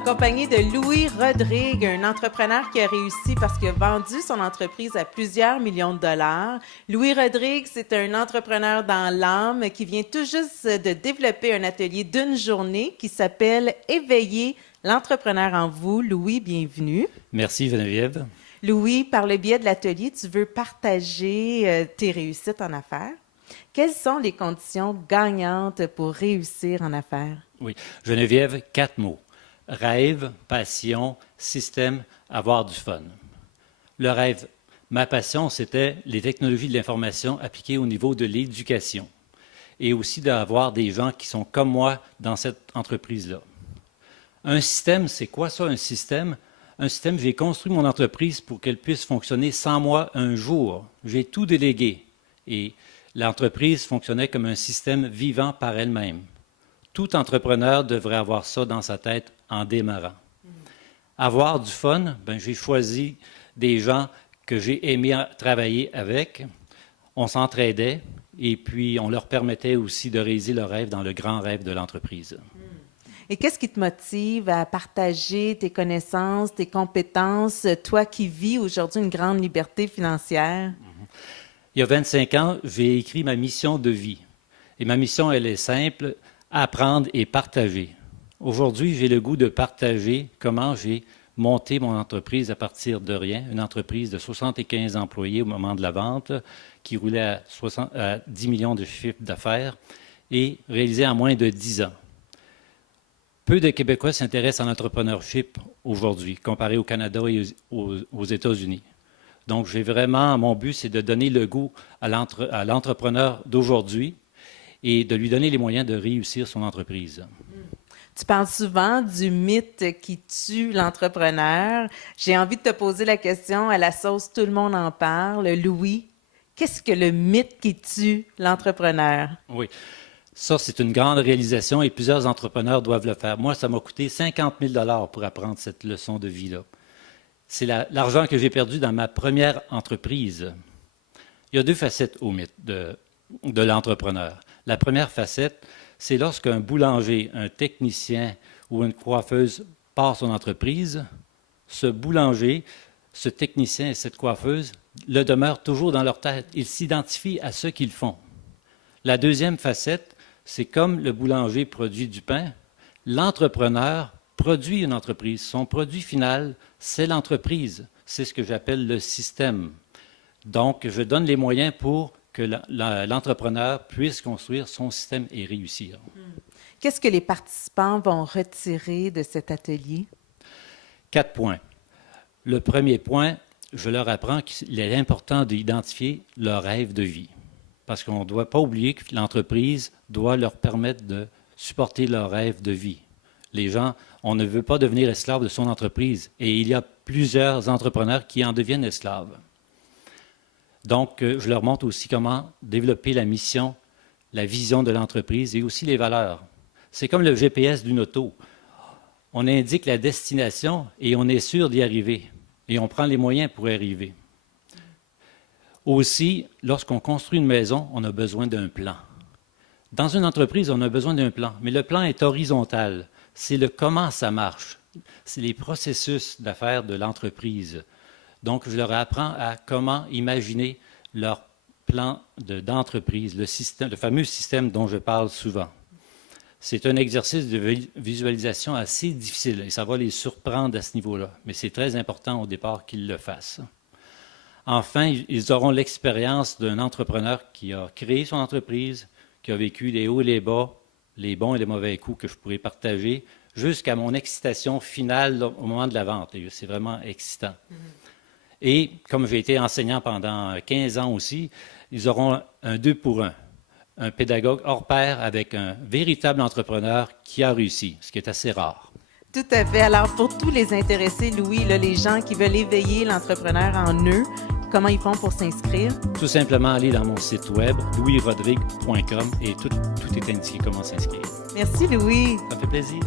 en compagnie de Louis Rodrigue, un entrepreneur qui a réussi parce qu'il a vendu son entreprise à plusieurs millions de dollars. Louis Rodrigue, c'est un entrepreneur dans l'âme qui vient tout juste de développer un atelier d'une journée qui s'appelle « Éveiller l'entrepreneur en vous ». Louis, bienvenue. Merci Geneviève. Louis, par le biais de l'atelier, tu veux partager tes réussites en affaires. Quelles sont les conditions gagnantes pour réussir en affaires? Oui, Geneviève, 4 mots. Rêve, passion, système, avoir du fun. Le rêve, ma passion, c'était les technologies de l'information appliquées au niveau de l'éducation et aussi d'avoir des gens qui sont comme moi dans cette entreprise-là. Un système, c'est quoi ça, un système? Un système, j'ai construit mon entreprise pour qu'elle puisse fonctionner sans moi un jour. J'ai tout délégué et l'entreprise fonctionnait comme un système vivant par elle-même. Tout entrepreneur devrait avoir ça dans sa tête en démarrant. Avoir du fun, j'ai choisi des gens que j'ai aimé travailler avec. On s'entraidait et puis on leur permettait aussi de réaliser leur rêve dans le grand rêve de l'entreprise. Et qu'est-ce qui te motive à partager tes connaissances, tes compétences, toi qui vis aujourd'hui une grande liberté financière? Il y a 25 ans, j'ai écrit ma mission de vie. Et ma mission, elle est simple, apprendre et partager. Aujourd'hui, j'ai le goût de partager comment j'ai monté mon entreprise à partir de rien, une entreprise de 75 employés au moment de la vente, qui roulait à 10 millions de chiffre d'affaires et réalisée en moins de 10 ans. Peu de Québécois s'intéressent à l'entrepreneurship aujourd'hui, comparé au Canada et aux États-Unis. Donc, mon but, c'est de donner le goût à l'entrepreneur d'aujourd'hui et de lui donner les moyens de réussir son entreprise. Tu parles souvent du mythe qui tue l'entrepreneur. J'ai envie de te poser la question à la sauce tout le monde en parle. Louis, qu'est-ce que le mythe qui tue l'entrepreneur? Oui, ça, c'est une grande réalisation et plusieurs entrepreneurs doivent le faire. Moi, ça m'a coûté 50 000 pour apprendre cette leçon de vie-là. C'est l'argent que j'ai perdu dans ma première entreprise. Il y a 2 facettes au mythe de l'entrepreneur. La première facette, c'est lorsqu'un boulanger, un technicien ou une coiffeuse part son entreprise, ce boulanger, ce technicien et cette coiffeuse le demeurent toujours dans leur tête. Ils s'identifient à ce qu'ils font. La deuxième facette, c'est comme le boulanger produit du pain, l'entrepreneur produit une entreprise. Son produit final, c'est l'entreprise. C'est ce que j'appelle le système. Donc, je donne les moyens pour que l'entrepreneur puisse construire son système et réussir. Qu'est-ce que les participants vont retirer de cet atelier? 4 points. Le premier point, je leur apprends qu'il est important d'identifier leur rêve de vie. Parce qu'on ne doit pas oublier que l'entreprise doit leur permettre de supporter leur rêve de vie. Les gens, on ne veut pas devenir esclave de son entreprise. Et il y a plusieurs entrepreneurs qui en deviennent esclaves. Donc, je leur montre aussi comment développer la mission, la vision de l'entreprise et aussi les valeurs. C'est comme le GPS d'une auto. On indique la destination et on est sûr d'y arriver. Et on prend les moyens pour y arriver. Aussi, lorsqu'on construit une maison, on a besoin d'un plan. Dans une entreprise, on a besoin d'un plan, mais le plan est horizontal. C'est le comment ça marche. C'est les processus d'affaires de l'entreprise. Donc, je leur apprends à comment imaginer leur plan d'entreprise, le fameux système dont je parle souvent. C'est un exercice de visualisation assez difficile et ça va les surprendre à ce niveau-là, mais c'est très important au départ qu'ils le fassent. Enfin, ils auront l'expérience d'un entrepreneur qui a créé son entreprise, qui a vécu les hauts et les bas, les bons et les mauvais coups que je pourrais partager, jusqu'à mon excitation finale au moment de la vente. C'est vraiment excitant. Et comme j'ai été enseignant pendant 15 ans aussi, ils auront un 2 pour 1, un pédagogue hors pair avec un véritable entrepreneur qui a réussi, ce qui est assez rare. Tout à fait. Alors, pour tous les intéressés, Louis, là, les gens qui veulent éveiller l'entrepreneur en eux, comment ils font pour s'inscrire? Tout simplement aller dans mon site web, louisrodrigue.com, et tout est indiqué comment s'inscrire. Merci, Louis. Ça me fait plaisir.